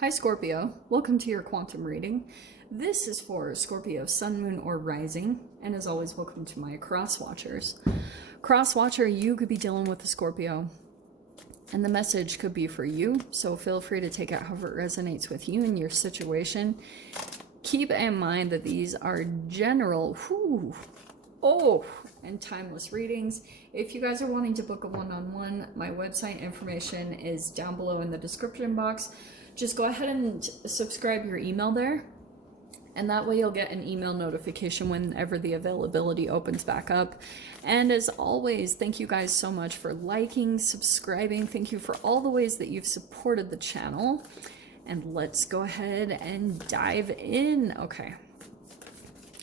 Hi Scorpio, welcome to your quantum reading. This is for Scorpio Sun, Moon, or Rising, and as always, welcome to my cross watchers. Cross watcher, you could be dealing with a Scorpio, and the message could be for you, so feel free to take it however it resonates with you and your situation. Keep in mind that these are general, and timeless readings. If you guys are wanting to book a one-on-one, my website information is down below in the description box. Just go ahead and subscribe your email there, and that way you'll get an email notification whenever the availability opens back up. And as always, thank you guys so much for liking, subscribing. Thank you for all the ways that you've supported the channel. And let's go ahead and dive in. Okay.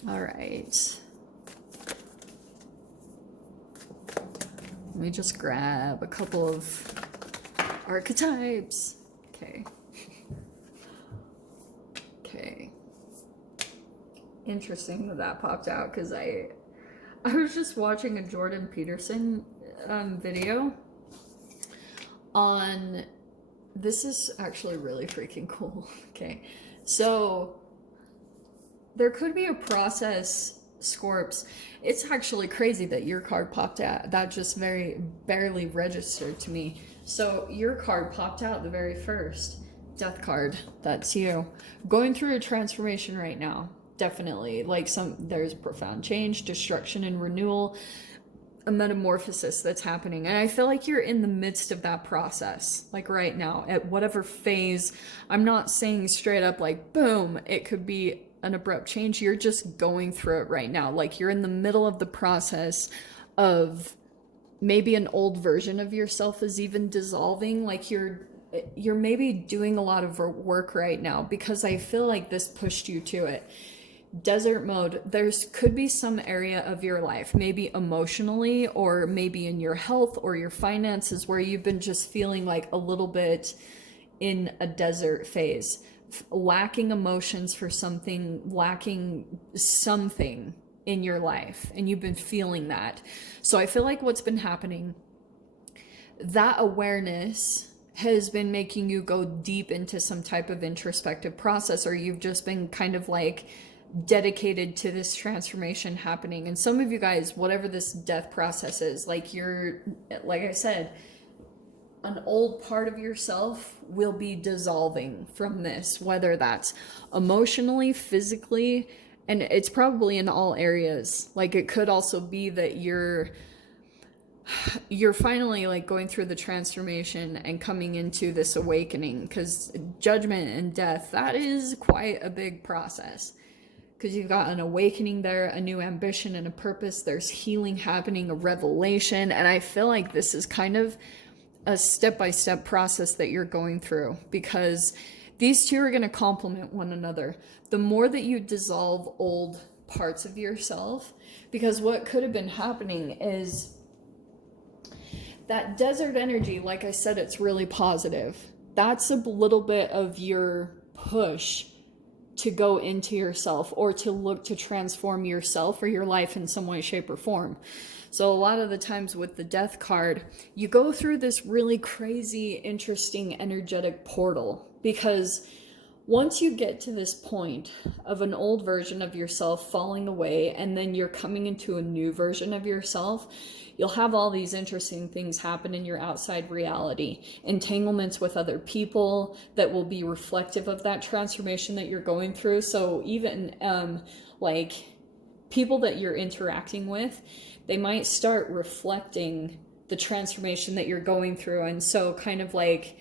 All right. Let me just grab a couple of archetypes. Okay. Okay. Interesting that that popped out because I was just watching a Jordan Peterson video on, this is actually really freaking cool. Okay. So there could be a process, Scorps. It's actually crazy that your card popped out. That just very barely registered to me. So your card popped out the very first. Death card. That's you. Going through a transformation right now. Definitely. Like there's profound change, destruction, and renewal. A metamorphosis that's happening. And I feel like you're in the midst of that process. Like right now, at whatever phase. I'm not saying straight up like, boom, it could be an abrupt change. You're just going through it right now. Like you're in the middle of the process of maybe an old version of yourself is even dissolving. Like you're maybe doing a lot of work right now because I feel like this pushed you to it. Desert mode, could be some area of your life, maybe emotionally or maybe in your health or your finances, where you've been just feeling like a little bit in a desert phase, lacking emotions for something, lacking something in your life, and you've been feeling that. So I feel like what's been happening, that awareness has been making you go deep into some type of introspective process, or you've just been kind of like dedicated to this transformation happening. And some of you guys, whatever this death process is, like I said, an old part of yourself will be dissolving from this, whether that's emotionally, physically, and it's probably in all areas. Like it could also be that you're finally like going through the transformation and coming into this awakening, because judgment and death, that is quite a big process, because you've got an awakening there, a new ambition and a purpose. There's healing happening, a revelation. And I feel like this is kind of a step-by-step process that you're going through, because these two are going to complement one another. The more that you dissolve old parts of yourself, because what could have been happening is that desert energy, like I said, it's really positive. That's a little bit of your push to go into yourself, or to look to transform yourself or your life in some way, shape, or form. So a lot of the times with the death card, you go through this really crazy, interesting, energetic portal, because once you get to this point of an old version of yourself falling away, and then you're coming into a new version of yourself, you'll have all these interesting things happen in your outside reality. Entanglements with other people that will be reflective of that transformation that you're going through. So even like people that you're interacting with, they might start reflecting the transformation that you're going through. And so kind of like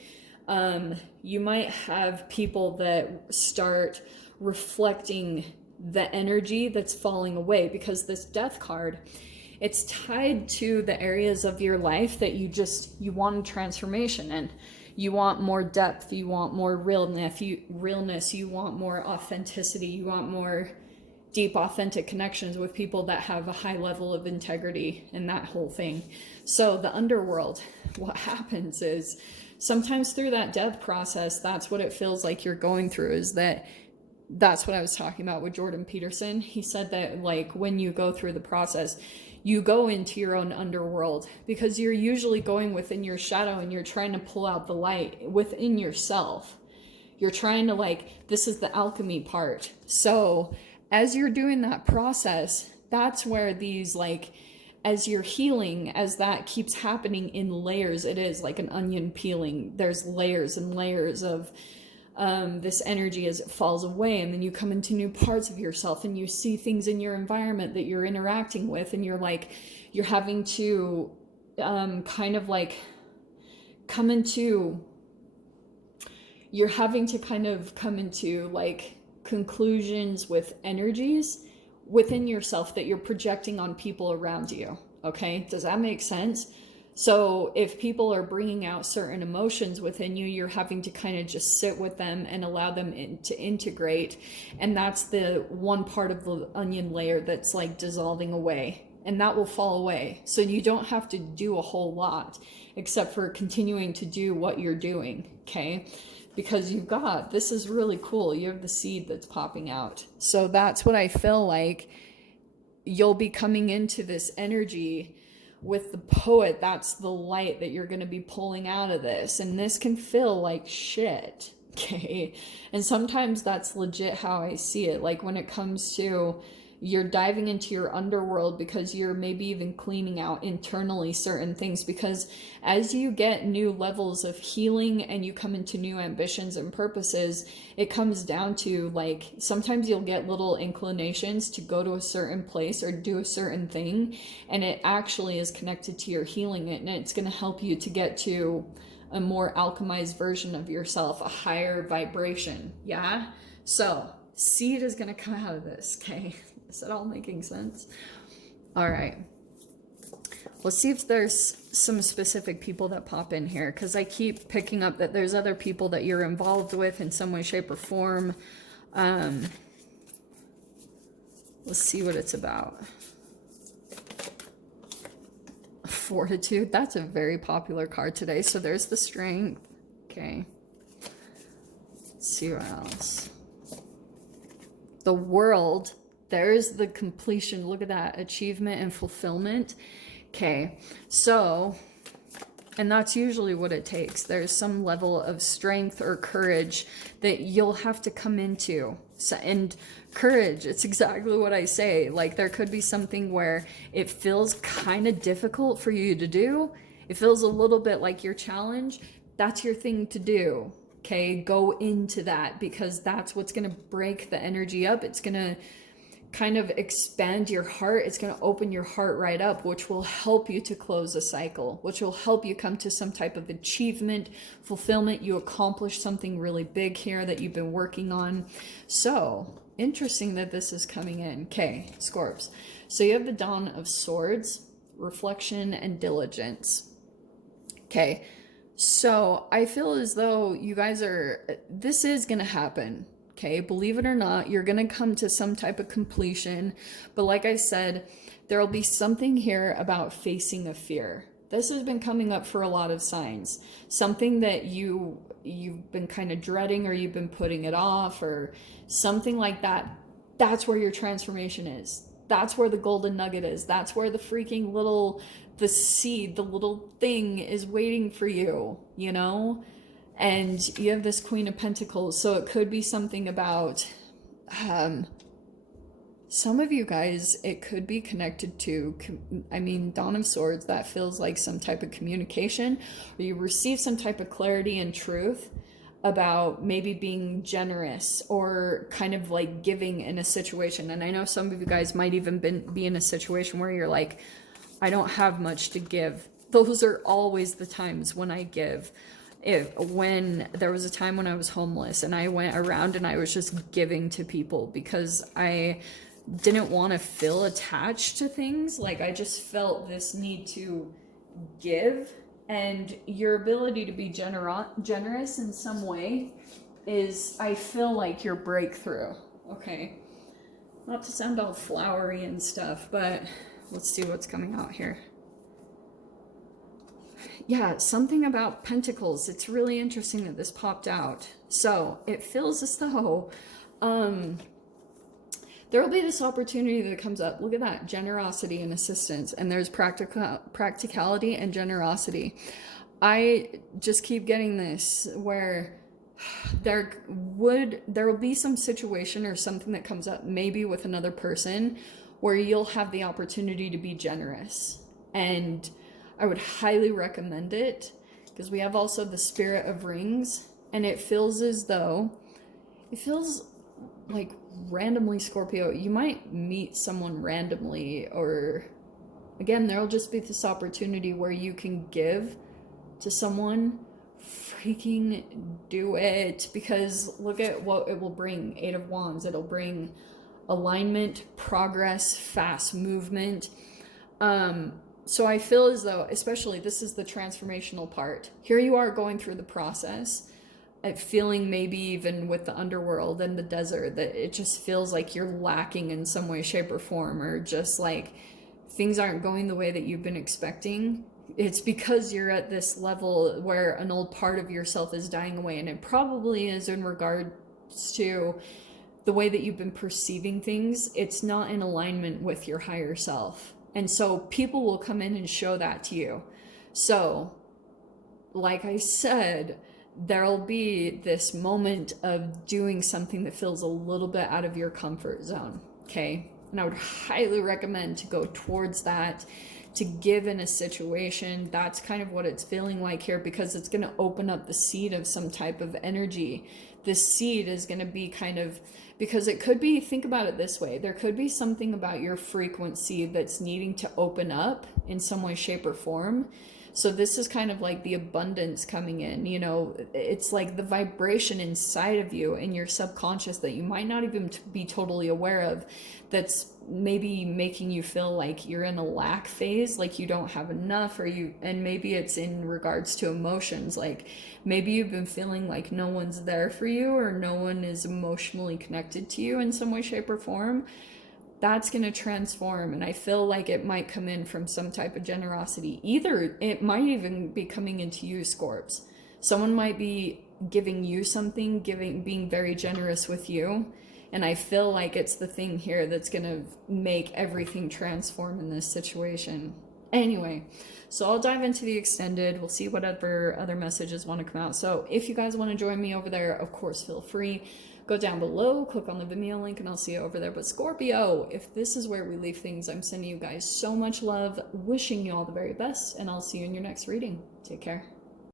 you might have people that start reflecting the energy that's falling away, because this death card, it's tied to the areas of your life that you want a transformation in. You want more depth, you want more realness, you want more authenticity, you want more deep, authentic connections with people that have a high level of integrity and that whole thing. So the underworld, what happens is sometimes through that death process, that's what it feels like you're going through, is that's what I was talking about with Jordan Peterson. He said that like when you go through the process, you go into your own underworld, because you're usually going within your shadow and you're trying to pull out the light within yourself. You're trying to like, this is the alchemy part. So as you're doing that process, that's where these like, as you're healing, as that keeps happening in layers, it is like an onion peeling. There's layers and layers of this energy as it falls away, and then you come into new parts of yourself, and you see things in your environment that you're interacting with, and you're like, you're having to kind of like come into, you're having to kind of come into like conclusions with energies within yourself that you're projecting on people around you. Okay, does that make sense? So if people are bringing out certain emotions within you, you're having to kind of just sit with them and allow them to integrate. And that's the one part of the onion layer that's like dissolving away, and that will fall away. So you don't have to do a whole lot except for continuing to do what you're doing. Okay, because you've got, this is really cool. You have the seed that's popping out. So that's what I feel like. You'll be coming into this energy with the poet. That's the light that you're going to be pulling out of this. And this can feel like shit. Okay. And sometimes that's legit how I see it. Like when it comes to, you're diving into your underworld because you're maybe even cleaning out internally certain things, because as you get new levels of healing and you come into new ambitions and purposes, it comes down to like, sometimes you'll get little inclinations to go to a certain place or do a certain thing, and it actually is connected to your healing, and it's going to help you to get to a more alchemized version of yourself, a higher vibration. Yeah. So seed is going to come out of this. Okay. Is that all making sense? All right. Let's see if there's some specific people that pop in here, because I keep picking up that there's other people that you're involved with in some way, shape, or form. Let's see what it's about. Fortitude. That's a very popular card today. So there's the strength. Okay. Let's see what else. The world. There's the completion. Look at that. Achievement and fulfillment. Okay. So, and that's usually what it takes. There's some level of strength or courage that you'll have to come into. So, and courage, it's exactly what I say. Like there could be something where it feels kind of difficult for you to do. It feels a little bit like your challenge. That's your thing to do. Okay. Go into that, because that's what's going to break the energy up. It's going to kind of expand your heart. It's going to open your heart right up, which will help you to close a cycle, which will help you come to some type of achievement, fulfillment. You accomplish something really big here that you've been working on. So interesting that this is coming in. Okay, Scorps. So you have the Dawn of Swords, reflection and diligence. Okay. So I feel as though you guys are, this is going to happen. Okay, believe it or not, you're going to come to some type of completion. But like I said, there'll be something here about facing a fear. This has been coming up for a lot of signs. Something that you've been kind of dreading, or you've been putting it off, or something like that. That's where your transformation is. That's where the golden nugget is. That's where the freaking the seed, the little thing is waiting for you, you know? And you have this Queen of Pentacles. So it could be something about, some of you guys, it could be connected to, I mean, Dawn of Swords, that feels like some type of communication, or you receive some type of clarity and truth about maybe being generous or kind of like giving in a situation. And I know some of you guys might even be in a situation where you're like, I don't have much to give. Those are always the times when I give. When there was a time when I was homeless and I went around and I was just giving to people because I didn't want to feel attached to things. Like I just felt this need to give, and your ability to be generous in some way is, I feel like, your breakthrough. Okay. Not to sound all flowery and stuff, but let's see what's coming out here. Yeah, something about Pentacles. It's really interesting that this popped out. So it feels as though there will be this opportunity that comes up. Look at that, generosity and assistance. And there's practicality and generosity. I just keep getting this where There will be some situation or something that comes up maybe with another person where you'll have the opportunity to be generous, and I would highly recommend it, because we have also the Spirit of Rings, and it feels like randomly, Scorpio, you might meet someone randomly, or again, there'll just be this opportunity where you can give to someone. Freaking do it, because look at what it will bring. 8 of Wands, it'll bring alignment, progress, fast movement. So I feel as though, especially this is the transformational part. Here you are going through the process, feeling maybe even with the underworld and the desert, that it just feels like you're lacking in some way, shape, or form, or just like things aren't going the way that you've been expecting. It's because you're at this level where an old part of yourself is dying away, and it probably is in regards to the way that you've been perceiving things. It's not in alignment with your higher self, and so people will come in and show that to you. So like I said, there'll be this moment of doing something that feels a little bit out of your comfort zone, okay? And I would highly recommend to go towards that, to give in a situation. That's kind of what it's feeling like here, because it's going to open up the seed of some type of energy. This seed is going to be kind of, because it could be, think about it this way, there could be something about your frequency that's needing to open up in some way, shape, or form. So this is kind of like the abundance coming in, you know, it's like the vibration inside of you in your subconscious that you might not even be totally aware of, that's maybe making you feel like you're in a lack phase, like you don't have enough, and maybe it's in regards to emotions, like maybe you've been feeling like no one's there for you, or no one is emotionally connected to you in some way, shape, or form. That's going to transform, and I feel like it might come in from some type of generosity. Either it might even be coming into you, Scorps. Someone might be giving you something, being very generous with you, and I feel like it's the thing here that's going to make everything transform in this situation. Anyway, so I'll dive into the extended. We'll see whatever other messages want to come out. So if you guys want to join me over there, of course, feel free. Go down below, click on the Vimeo link, and I'll see you over there. But Scorpio, if this is where we leave things, I'm sending you guys so much love, wishing you all the very best, and I'll see you in your next reading. Take care.